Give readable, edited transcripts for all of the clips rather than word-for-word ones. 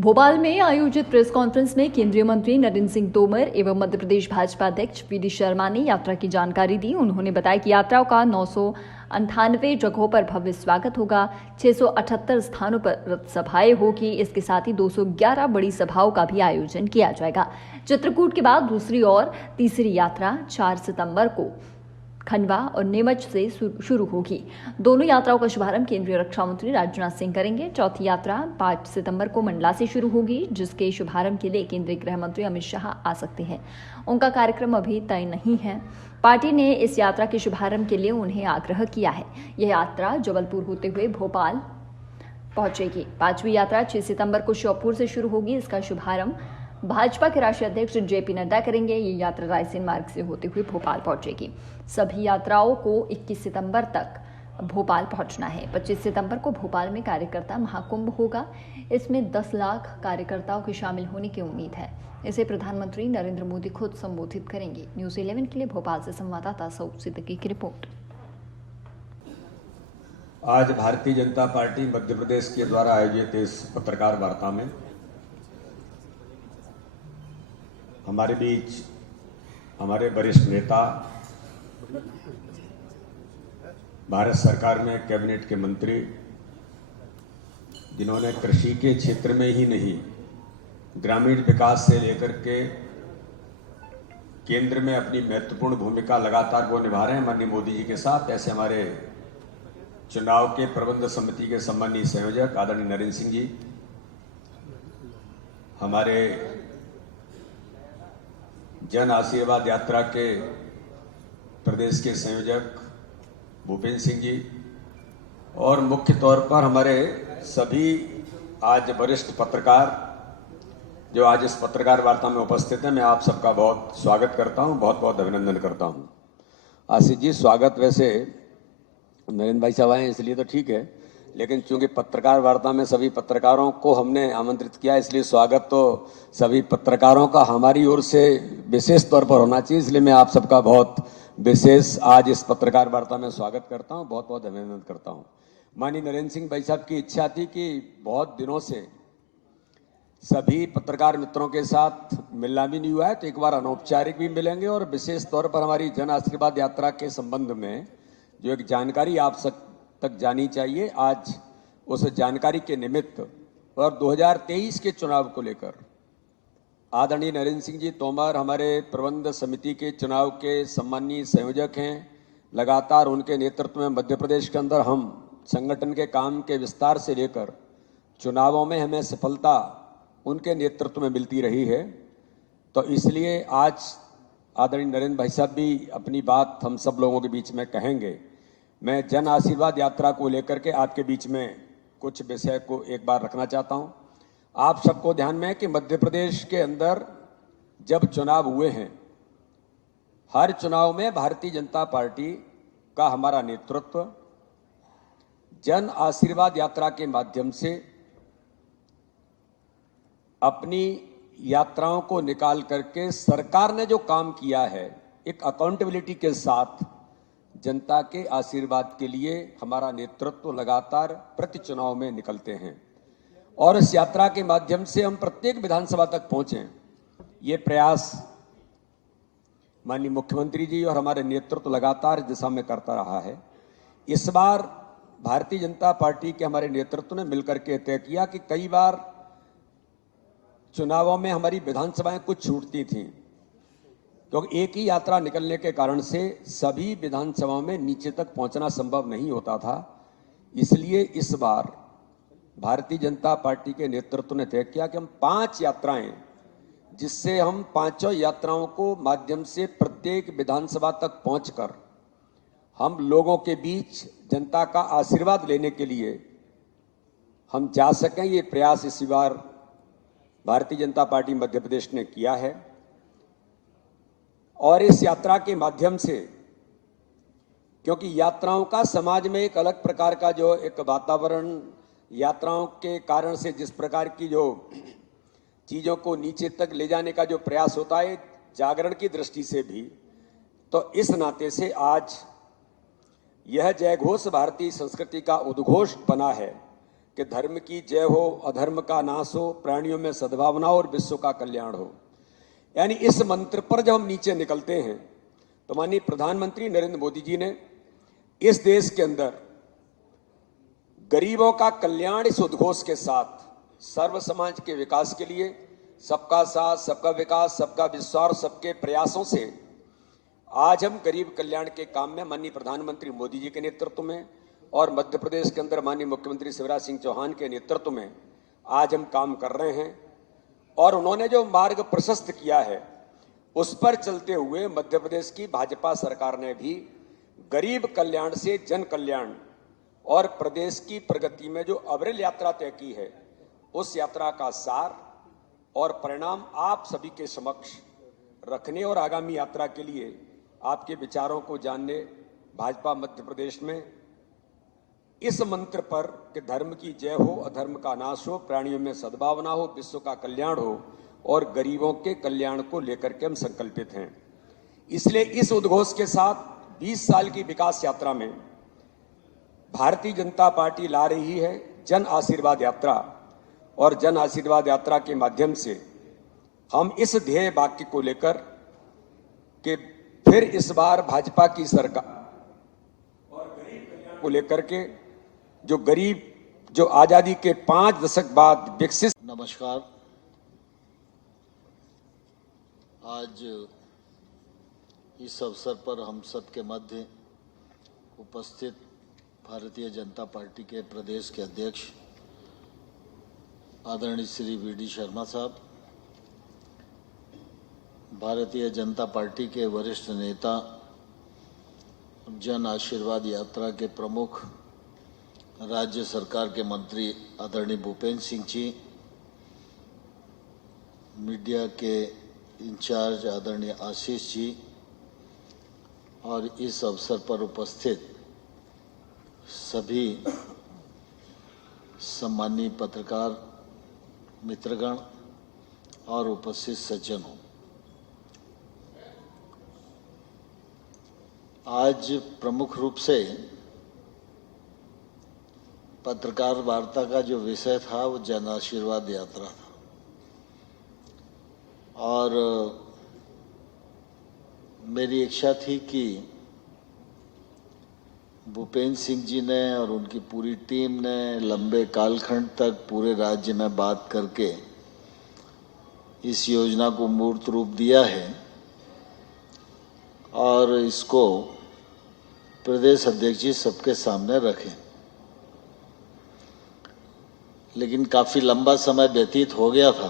भोपाल में आयोजित press conference में केंद्रीय मंत्री नरेंद्र सिंह तोमर एवं मध्य प्रदेश भाजपा अध्यक्ष वी.डी. शर्मा ने यात्रा की जानकारी दी। उन्होंने बताया कि यात्राओं का 998 जगहों पर भव्य स्वागत होगा, 678 स्थानों पर रथ सभाएं होगी। इसके साथ ही 211 बड़ी सभाओं का भी आयोजन किया जाएगा। चित्रकूट के बाद दूसरी और तीसरी यात्रा 4 सितंबर को खंडवा और नीमच से शुरू होगी। दोनों यात्राओं का शुभारंभ केंद्रीय रक्षा मंत्री राजनाथ सिंह करेंगे। चौथी यात्रा 5 सितंबर को मंडला से शुरू होगी, जिसके शुभारंभ के लिए केंद्रीय गृह मंत्री अमित शाह आ सकते हैं। उनका कार्यक्रम अभी तय नहीं है। पार्टी ने इस यात्रा के शुभारंभ के लिए उन्हें आग्रह किया है। यह यात्रा जबलपुर होते हुए भोपाल पहुंचेगी। 5वीं यात्रा 6 सितंबर को श्योपुर से शुरू होगी। इसका शुभारंभ भाजपा के राष्ट्रीय अध्यक्ष जे.पी. नड्डा करेंगे। ये यात्रा रायसेन मार्ग से होते हुए भोपाल पहुंचेगी। सभी यात्राओं को 21 सितंबर तक भोपाल पहुंचना है। 25 सितंबर को भोपाल में कार्यकर्ता महाकुंभ होगा। इसमें 10 लाख कार्यकर्ताओं के शामिल होने की उम्मीद है। इसे प्रधानमंत्री नरेंद्र मोदी खुद संबोधित करेंगे। न्यूज़ 11 के लिए भोपाल से संवाददाता सऊद सिद्दीकी की रिपोर्ट। आज भारतीय जनता पार्टी मध्य प्रदेश के द्वारा आयोजित इस पत्रकार वार्ता में हमारे बीच हमारे वरिष्ठ नेता, भारत सरकार में कैबिनेट के मंत्री, जिन्होंने कृषि के क्षेत्र में ही नहीं ग्रामीण विकास से लेकर के केंद्र में अपनी महत्वपूर्ण भूमिका लगातार वो निभा रहे हैं माननीय मोदी जी के साथ। ऐसे हमारे चुनाव के प्रबंध समिति के सम्मानीय संयोजक आदरणीय नरेंद्र सिंह जी, हमारे जन आशीर्वाद यात्रा के प्रदेश के संयोजक भूपेंद्र सिंह जी, और मुख्य तौर पर हमारे सभी आज वरिष्ठ पत्रकार जो आज इस पत्रकार वार्ता में उपस्थित हैं, मैं आप सबका बहुत स्वागत करता हूं, बहुत बहुत अभिनंदन करता हूं। आशीष जी, स्वागत वैसे नरेंद्र भाई साहब आए इसलिए तो ठीक है, लेकिन चूंकि पत्रकार वार्ता में सभी पत्रकारों को हमने आमंत्रित किया, इसलिए स्वागत तो सभी पत्रकारों का हमारी ओर से विशेष तौर पर होना चाहिए। इसलिए मैं आप सबका बहुत विशेष आज इस पत्रकार वार्ता में स्वागत करता हूं, बहुत बहुत अभिनंदन करता हूं। माननीय नरेंद्र सिंह भाई साहब की इच्छा थी कि बहुत दिनों से सभी पत्रकार मित्रों के साथ मिलना भी नहीं हुआ है, तो एक बार अनौपचारिक भी मिलेंगे और विशेष तौर पर हमारी जन आशीर्वाद यात्रा के संबंध में जो एक जानकारी आप सब तक जानी चाहिए, आज उस जानकारी के निमित्त और 2023 के चुनाव को लेकर आदरणीय नरेंद्र सिंह जी तोमर हमारे प्रबंध समिति के चुनाव के सम्मानीय संयोजक हैं। लगातार उनके नेतृत्व में मध्य प्रदेश के अंदर हम संगठन के काम के विस्तार से लेकर चुनावों में हमें सफलता उनके नेतृत्व में मिलती रही है। तो इसलिए आज आदरणीय नरेंद्र भाई साहब भी अपनी बात हम सब लोगों के बीच में कहेंगे। मैं जन आशीर्वाद यात्रा को लेकर के आपके बीच में कुछ विषय को एक बार रखना चाहता हूं। आप सबको ध्यान में है कि मध्य प्रदेश के अंदर जब चुनाव हुए हैं, हर चुनाव में भारतीय जनता पार्टी का हमारा नेतृत्व जन आशीर्वाद यात्रा के माध्यम से अपनी यात्राओं को निकाल करके सरकार ने जो काम किया है, एक अकाउंटेबिलिटी के साथ जनता के आशीर्वाद के लिए हमारा नेतृत्व लगातार प्रति चुनाव में निकलते हैं और इस यात्रा के माध्यम से हम प्रत्येक विधानसभा तक पहुंचे। ये प्रयास माननीय मुख्यमंत्री जी और हमारे नेतृत्व लगातार इस दिशा में करता रहा है। इस बार भारतीय जनता पार्टी के हमारे नेतृत्व ने मिलकर के तय किया कि कई बार चुनावों में हमारी विधानसभाएं कुछ छूटती थीं, क्योंकि एक ही यात्रा निकलने के कारण से सभी विधानसभाओं में नीचे तक पहुंचना संभव नहीं होता था। इसलिए इस बार भारतीय जनता पार्टी के नेतृत्व ने तय किया कि हम 5 यात्राएं, जिससे हम 5 यात्राओं को माध्यम से प्रत्येक विधानसभा तक पहुंचकर हम लोगों के बीच जनता का आशीर्वाद लेने के लिए हम जा सकें, ये प्रयास इस बार भारतीय जनता पार्टी मध्य प्रदेश ने किया है। और इस यात्रा के माध्यम से, क्योंकि यात्राओं का समाज में एक अलग प्रकार का जो एक वातावरण, यात्राओं के कारण से जिस प्रकार की जो चीजों को नीचे तक ले जाने का जो प्रयास होता है जागरण की दृष्टि से भी, तो इस नाते से आज यह जय घोष भारतीय संस्कृति का उद्घोष बना है कि धर्म की जय हो, अधर्म का नाश हो, प्राणियों में सद्भावना और विश्व का कल्याण हो। यानी इस मंत्र पर जब हम नीचे निकलते हैं तो माननीय प्रधानमंत्री नरेंद्र मोदी जी ने इस देश के अंदर गरीबों का कल्याण इस उद्घोष के साथ सर्व समाज के विकास के लिए सबका साथ, सबका विकास, सबका विश्वास, सबके प्रयासों से आज हम गरीब कल्याण के काम में माननीय प्रधानमंत्री मोदी जी के नेतृत्व में और मध्य प्रदेश के अंदर माननीय मुख्यमंत्री शिवराज सिंह चौहान के नेतृत्व में आज हम काम कर रहे हैं। और उन्होंने जो मार्ग प्रशस्त किया है उस पर चलते हुए मध्य प्रदेश की भाजपा सरकार ने भी गरीब कल्याण से जन कल्याण और प्रदेश की प्रगति में जो अविरल यात्रा तय की है, उस यात्रा का सार और परिणाम आप सभी के समक्ष रखने और आगामी यात्रा के लिए आपके विचारों को जानने भाजपा मध्य प्रदेश में इस मंत्र पर कि धर्म की जय हो, अधर्म का नाश हो, प्राणियों में सद्भावना हो, विश्व का कल्याण हो और गरीबों के कल्याण को लेकर के हम संकल्पित हैं। इसलिए इस उद्घोष के साथ 20 साल की विकास यात्रा में भारतीय जनता पार्टी ला रही है जन आशीर्वाद यात्रा, और जन आशीर्वाद यात्रा के माध्यम से हम इस ध्येय वाक्य को लेकर कि फिर इस बार भाजपा की सरकार और गरीब कल्याण को लेकर के जो आजादी के 5 दशक बाद विकसित। नमस्कार। आज इस अवसर पर हम सब के मध्य उपस्थित भारतीय जनता पार्टी के प्रदेश के अध्यक्ष आदरणीय श्री वी.डी. शर्मा साहब, भारतीय जनता पार्टी के वरिष्ठ नेता, जन आशीर्वाद यात्रा के प्रमुख, राज्य सरकार के मंत्री आदरणीय भूपेंद्र सिंह जी, मीडिया के इंचार्ज आदरणीय आशीष जी और इस अवसर पर उपस्थित सभी सम्मानीय पत्रकार मित्रगण और उपस्थित सज्जनों, आज प्रमुख रूप से पत्रकार वार्ता का जो विषय था वो जन आशीर्वाद यात्रा था और मेरी इच्छा थी कि भूपेंद्र सिंह जी ने और उनकी पूरी टीम ने लंबे कालखंड तक पूरे राज्य में बात करके इस योजना को मूर्त रूप दिया है और इसको प्रदेश अध्यक्ष जी सबके सामने रखें। लेकिन काफ़ी लंबा समय व्यतीत हो गया था,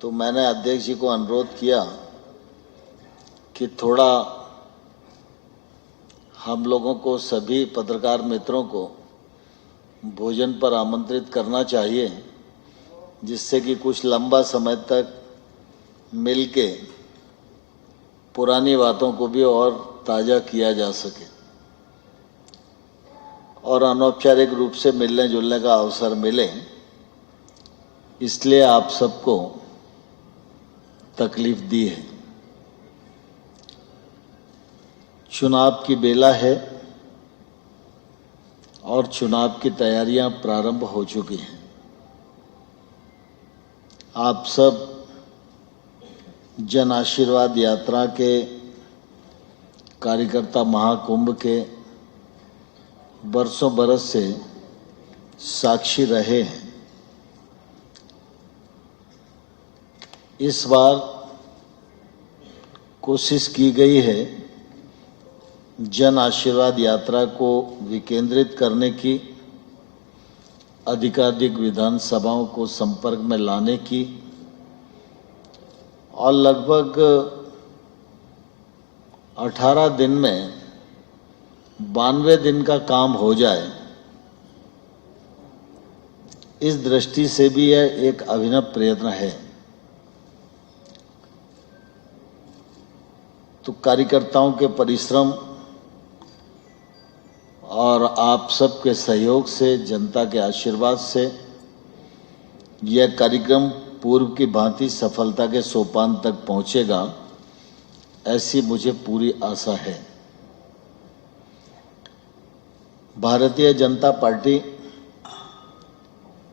तो मैंने अध्यक्ष जी को अनुरोध किया कि थोड़ा हम लोगों को, सभी पत्रकार मित्रों को भोजन पर आमंत्रित करना चाहिए, जिससे कि कुछ लंबा समय तक मिलके पुरानी बातों को भी और ताज़ा किया जा सके और अनौपचारिक रूप से मिलने जुलने का अवसर मिले। इसलिए आप सबको तकलीफ दी है। चुनाव की बेला है और चुनाव की तैयारियां प्रारंभ हो चुकी हैं। आप सब जन आशीर्वाद यात्रा के कार्यकर्ता महाकुंभ के बरसों बरस से साक्षी रहे हैं। इस बार कोशिश की गई है जन आशीर्वाद यात्रा को विकेंद्रित करने की, अधिकाधिक विधानसभाओं को संपर्क में लाने की और लगभग 18 दिन में 92 दिन का काम हो जाए, इस दृष्टि से भी यह एक अभिनव प्रयत्न है। तो कार्यकर्ताओं के परिश्रम और आप सबके सहयोग से, जनता के आशीर्वाद से यह कार्यक्रम पूर्व की भांति सफलता के सोपान तक पहुंचेगा, ऐसी मुझे पूरी आशा है। भारतीय जनता पार्टी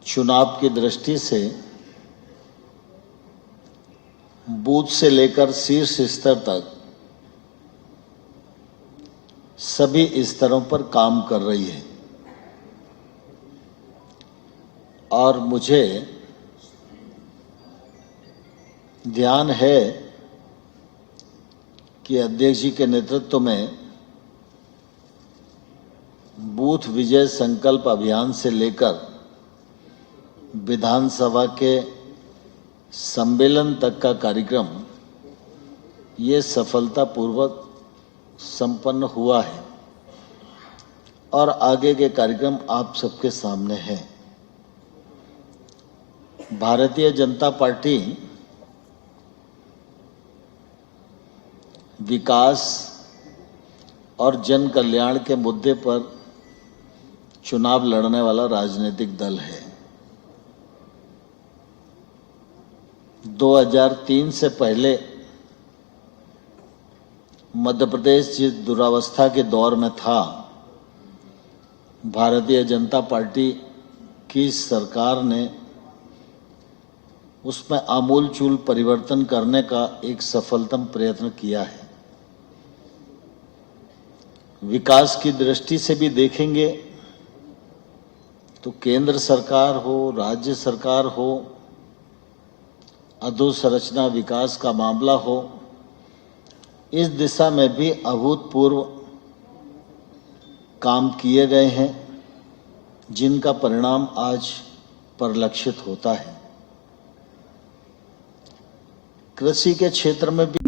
चुनाव की दृष्टि से बूथ से लेकर शीर्ष स्तर तक सभी स्तरों पर काम कर रही है और मुझे ध्यान है कि अध्यक्ष जी के नेतृत्व में बूथ विजय संकल्प अभियान से लेकर विधानसभा के सम्मेलन तक का कार्यक्रम ये सफलतापूर्वक संपन्न हुआ है और आगे के कार्यक्रम आप सबके सामने हैं। भारतीय जनता पार्टी विकास और जन कल्याण के मुद्दे पर चुनाव लड़ने वाला राजनीतिक दल है। 2003 से पहले मध्य प्रदेश जिस दुरावस्था के दौर में था, भारतीय जनता पार्टी की सरकार ने उसमें आमूलचूल परिवर्तन करने का एक सफलतम प्रयत्न किया है। विकास की दृष्टि से भी देखेंगे तो केंद्र सरकार हो, राज्य सरकार हो, अधोसंरचना विकास का मामला हो, इस दिशा में भी अभूतपूर्व काम किए गए हैं, जिनका परिणाम आज परिलक्षित होता है। कृषि के क्षेत्र में भी